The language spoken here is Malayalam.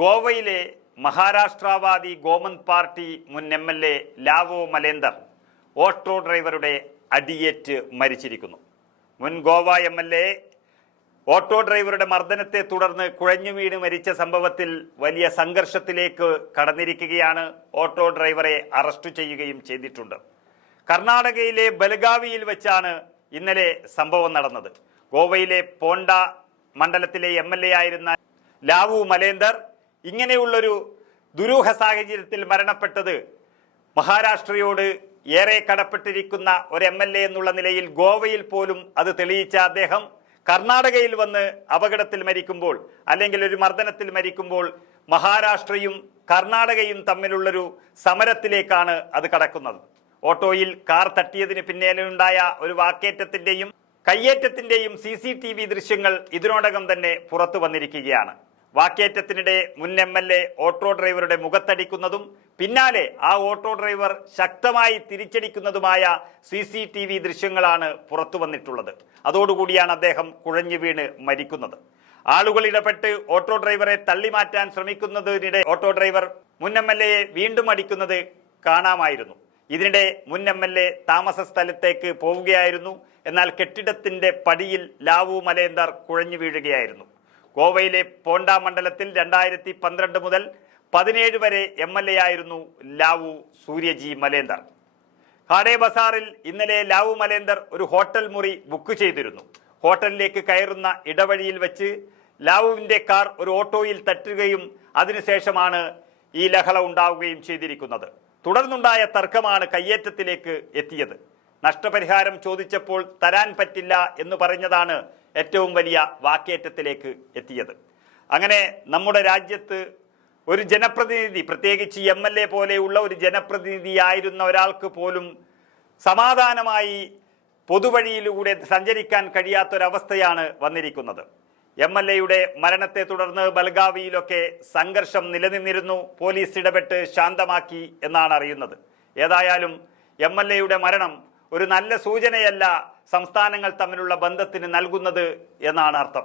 ഗോവയിലെ മഹാരാഷ്ട്രവാദി ഗോമന്ത് പാർട്ടി മുൻ MLA ലാവോ മലേന്ദർ ഓട്ടോ ഡ്രൈവറുടെ അടിയേറ്റ് മരിച്ചിരിക്കുന്നു. മുൻ ഗോവ MLA ഓട്ടോ ഡ്രൈവറുടെ മർദ്ദനത്തെ തുടർന്ന് കുഴഞ്ഞു വീണ് മരിച്ച സംഭവത്തിൽ വലിയ സംഘർഷത്തിലേക്ക് കടന്നിരിക്കുകയാണ്. ഓട്ടോ ഡ്രൈവറെ അറസ്റ്റ് ചെയ്യുകയും ചെയ്തിട്ടുണ്ട്. കർണാടകയിലെ ബലഗാവിയിൽ വെച്ചാണ് ഇന്നലെ സംഭവം നടന്നത്. ഗോവയിലെ പോണ്ട മണ്ഡലത്തിലെ MLA ആയിരുന്ന ലാവു മലേന്ദർ ഇങ്ങനെയുള്ളൊരു ദുരൂഹ സാഹചര്യത്തിൽ മരണപ്പെട്ടത് മഹാരാഷ്ട്രയോട് ഏറെ കടപ്പെട്ടിരിക്കുന്ന ഒരു MLA എന്നുള്ള നിലയിൽ ഗോവയിൽ പോലും അത് തെളിയിച്ച അദ്ദേഹം കർണാടകയിൽ വന്ന് അപകടത്തിൽ മരിക്കുമ്പോൾ, അല്ലെങ്കിൽ ഒരു മർദ്ദനത്തിൽ മരിക്കുമ്പോൾ, മഹാരാഷ്ട്രയും കർണാടകയും തമ്മിലുള്ളൊരു സമരത്തിലേക്കാണ് അത് കടക്കുന്നത്. ഓട്ടോയിൽ കാർ തട്ടിയതിന് പിന്നാലെയുണ്ടായ ഒരു വാക്കേറ്റത്തിന്റെയും കയ്യേറ്റത്തിന്റെയും CCTV ദൃശ്യങ്ങൾ ഇതിനോടകം തന്നെ പുറത്തു വന്നിരിക്കുകയാണ്. വാക്കേറ്റത്തിനിടെ മുൻ MLA ഓട്ടോ ഡ്രൈവറുടെ മുഖത്തടിക്കുന്നതും പിന്നാലെ ആ ഓട്ടോ ഡ്രൈവർ ശക്തമായി തിരിച്ചടിക്കുന്നതുമായ CCTV ദൃശ്യങ്ങളാണ് പുറത്തു വന്നിട്ടുള്ളത്. അതോടുകൂടിയാണ് അദ്ദേഹം കുഴഞ്ഞു വീണ് മരിക്കുന്നത്. ആളുകൾ ഇടപെട്ട് ഓട്ടോ ഡ്രൈവറെ തള്ളിമാറ്റാൻ ശ്രമിക്കുന്നതിനിടെ ഓട്ടോ ഡ്രൈവർ മുൻ MLAയെ വീണ്ടും അടിക്കുന്നത് കാണാമായിരുന്നു. ഇതിനിടെ മുൻ MLA താമസ സ്ഥലത്തേക്ക് പോവുകയായിരുന്നു. എന്നാൽ കെട്ടിടത്തിന്റെ പടിയിൽ ലാവു മലേന്ദർ കുഴഞ്ഞു വീഴുകയായിരുന്നു. ഗോവയിലെ പോണ്ട മണ്ഡലത്തിൽ 2012 മുതൽ 17 വരെ MLA ആയിരുന്നു ലാവു സൂര്യജി മലേന്ദർ. ഖാഡെ ബസാറിൽ ഇന്നലെ ലാവു മലേന്ദർ ഒരു ഹോട്ടൽ മുറി ബുക്ക് ചെയ്തിരുന്നു. ഹോട്ടലിലേക്ക് കയറുന്ന ഇടവഴിയിൽ വെച്ച് ലാവുവിന്റെ കാർ ഒരു ഓട്ടോയിൽ തട്ടുകയും അതിനുശേഷമാണ് ഈ ലഹള ഉണ്ടാവുകയും ചെയ്തിരിക്കുന്നത്. തുടർന്നുണ്ടായ തർക്കമാണ് കയ്യേറ്റത്തിലേക്ക് എത്തിയത്. നഷ്ടപരിഹാരം ചോദിച്ചപ്പോൾ തരാൻ പറ്റില്ല എന്ന് പറഞ്ഞതാണ് ഏറ്റവും വലിയ വാക്കേറ്റത്തിലേക്ക് എത്തിയത്. അങ്ങനെ നമ്മുടെ രാജ്യത്ത് ഒരു ജനപ്രതിനിധി, പ്രത്യേകിച്ച് MLA പോലെയുള്ള ഒരു ജനപ്രതിനിധിയായിരുന്ന ഒരാൾക്ക് പോലും സമാധാനമായി പൊതുവഴിയിലൂടെ സഞ്ചരിക്കാൻ കഴിയാത്തൊരവസ്ഥയാണ് വന്നിരിക്കുന്നത്. MLAയുടെ മരണത്തെ തുടർന്ന് ബൽഗാവിയിലൊക്കെ സംഘർഷം നിലനിന്നിരുന്നു. പോലീസ് ഇടപെട്ട് ശാന്തമാക്കി എന്നാണ് അറിയുന്നത്. ഏതായാലും MLAയുടെ മരണം ഒരു നല്ല സൂചനയല്ല സംസ്ഥാനങ്ങൾ തമ്മിലുള്ള ബന്ധത്തിന് നൽകുന്നത് എന്നാണ് അർത്ഥം.